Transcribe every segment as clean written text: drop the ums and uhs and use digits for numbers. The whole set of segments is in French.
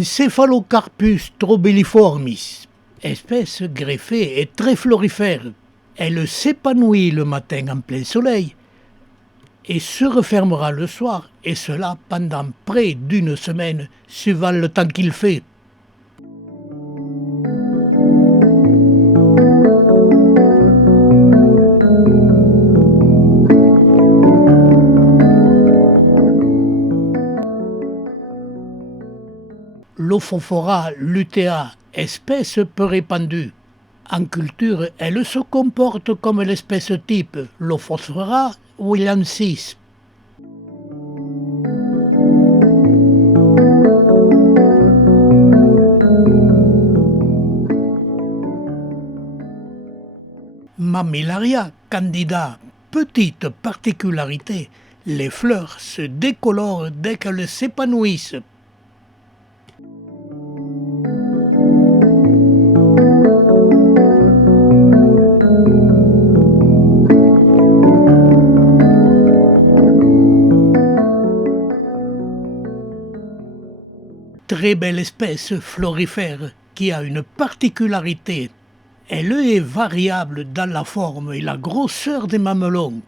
Encephalocarpus trobelliformis, espèce greffée et très florifère. Elle s'épanouit le matin en plein soleil et se refermera le soir, et cela pendant près d'une semaine, suivant le temps qu'il fait. L'Ophophora lutea, espèce peu répandue. En culture, elle se comporte comme l'espèce type, l'Ophophora williamsis. Mammillaria candida, petite particularité, les fleurs se décolorent dès qu'elles s'épanouissent. Très belle espèce florifère qui a une particularité. Elle est variable dans la forme et la grosseur des mamelons,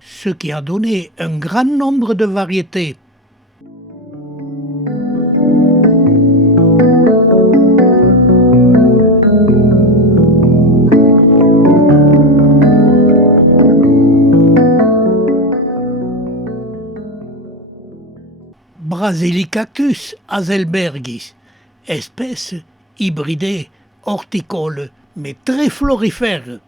ce qui a donné un grand nombre de variétés. Brasilicactus hazelbergis, espèce hybridée, horticole, mais très florifère.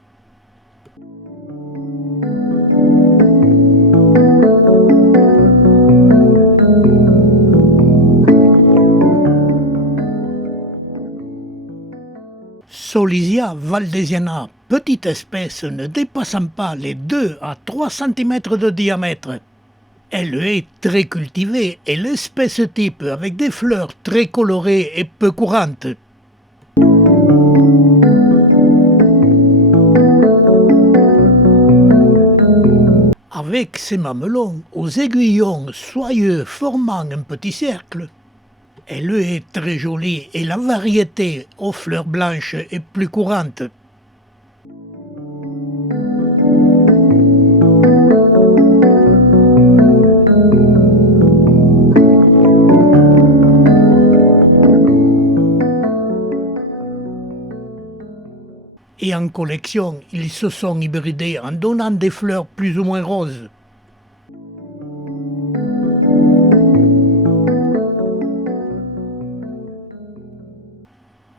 Solisia valdesiana, petite espèce ne dépassant pas les 2 à 3 cm de diamètre. Elle est très cultivée et l'espèce type avec des fleurs très colorées et peu courantes. Avec ses mamelons aux aiguillons soyeux formant un petit cercle, elle est très jolie et la variété aux fleurs blanches est plus courante. Et en collection, ils se sont hybridés en donnant des fleurs plus ou moins roses.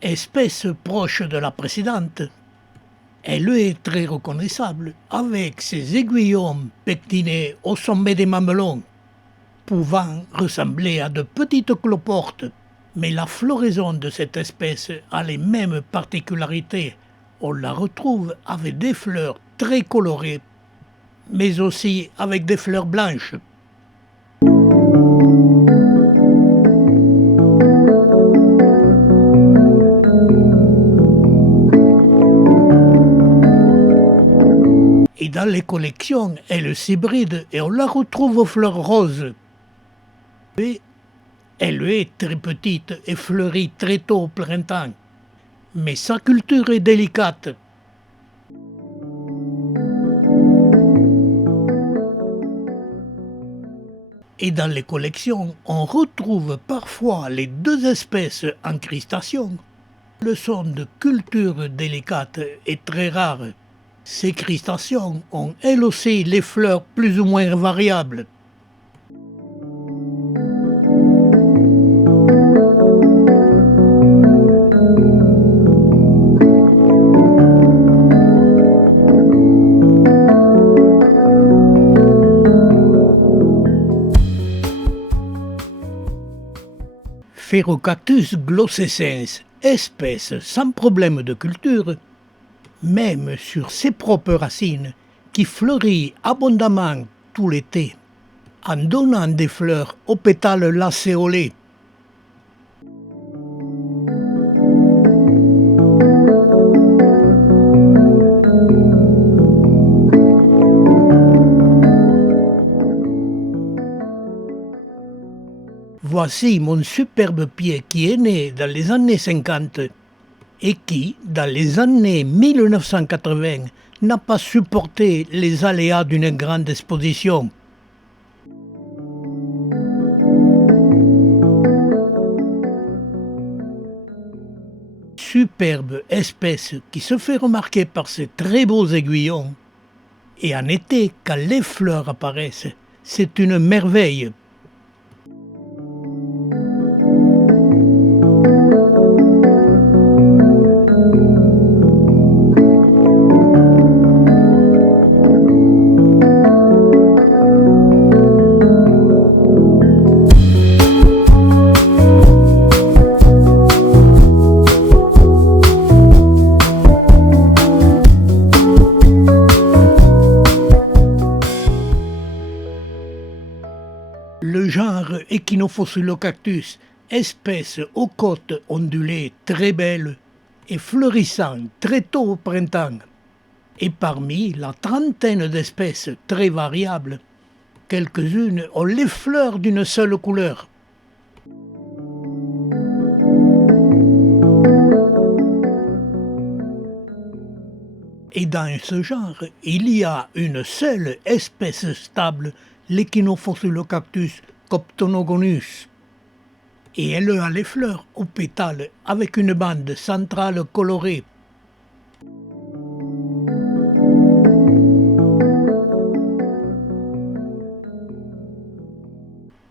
Espèce proche de la précédente, elle est très reconnaissable avec ses aiguillons pectinés au sommet des mamelons, pouvant ressembler à de petites cloportes. Mais la floraison de cette espèce a les mêmes particularités. On la retrouve avec des fleurs très colorées, mais aussi avec des fleurs blanches. Et dans les collections, elle s'hybride et on la retrouve aux fleurs roses. Et elle est très petite et fleurit très tôt au printemps. Mais sa culture est délicate. Et dans les collections, on retrouve parfois les deux espèces en cristation. Elles sont de culture délicate et très rares. Ces cristations ont elles aussi les fleurs plus ou moins variables. Phaerocactus glossescens, espèce sans problème de culture, même sur ses propres racines, qui fleurit abondamment tout l'été, en donnant des fleurs aux pétales lacéolés. voici mon superbe pied qui est né dans les années 50 et qui, dans les années 1980, n'a pas supporté les aléas d'une grande exposition. Superbe espèce qui se fait remarquer par ses très beaux aiguillons. Et en été, quand les fleurs apparaissent, c'est une merveille. Le genre Echinophosulocactus, espèce aux côtes ondulées très belle et fleurissant très tôt au printemps. Et parmi la trentaine d'espèces très variables, quelques-unes ont les fleurs d'une seule couleur. Et dans ce genre, il y a une seule espèce stable, l'Echinophosulocactus coptonogonus. Et elle a les fleurs aux pétales avec une bande centrale colorée.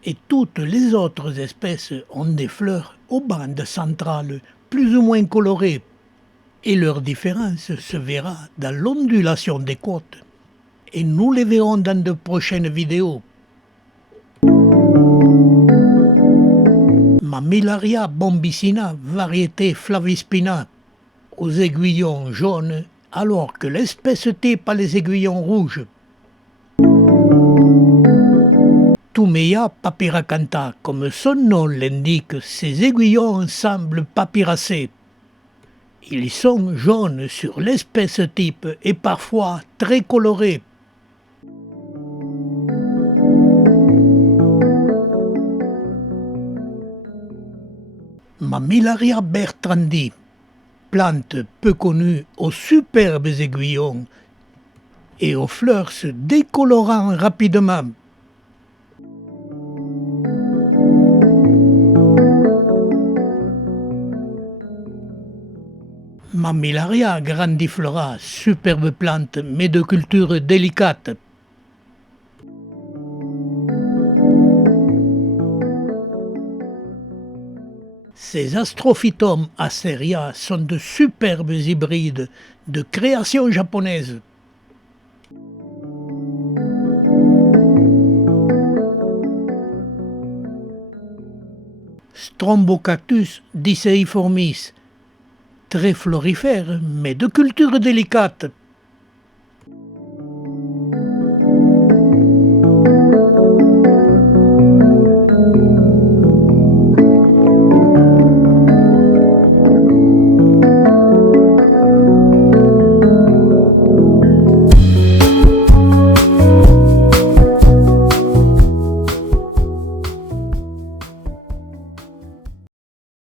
Et toutes les autres espèces ont des fleurs aux bandes centrales plus ou moins colorées. Et leur différence se verra dans l'ondulation des côtes. Et nous les verrons dans de prochaines vidéos. Mammillaria bombicina, variété Flavispina, aux aiguillons jaunes, alors que l'espèce type a les aiguillons rouges. Toumeia papyracantha, comme son nom l'indique, ses aiguillons semblent papyracés. Ils sont jaunes sur l'espèce type et parfois très colorés. Mammillaria bertrandi, plante peu connue aux superbes aiguillons et aux fleurs se décolorant rapidement. Mammillaria grandiflora, superbe plante mais de culture délicate. Ces Astrophytum asteria sont de superbes hybrides de création japonaise. Strombocactus diceiformis, très florifère mais de culture délicate.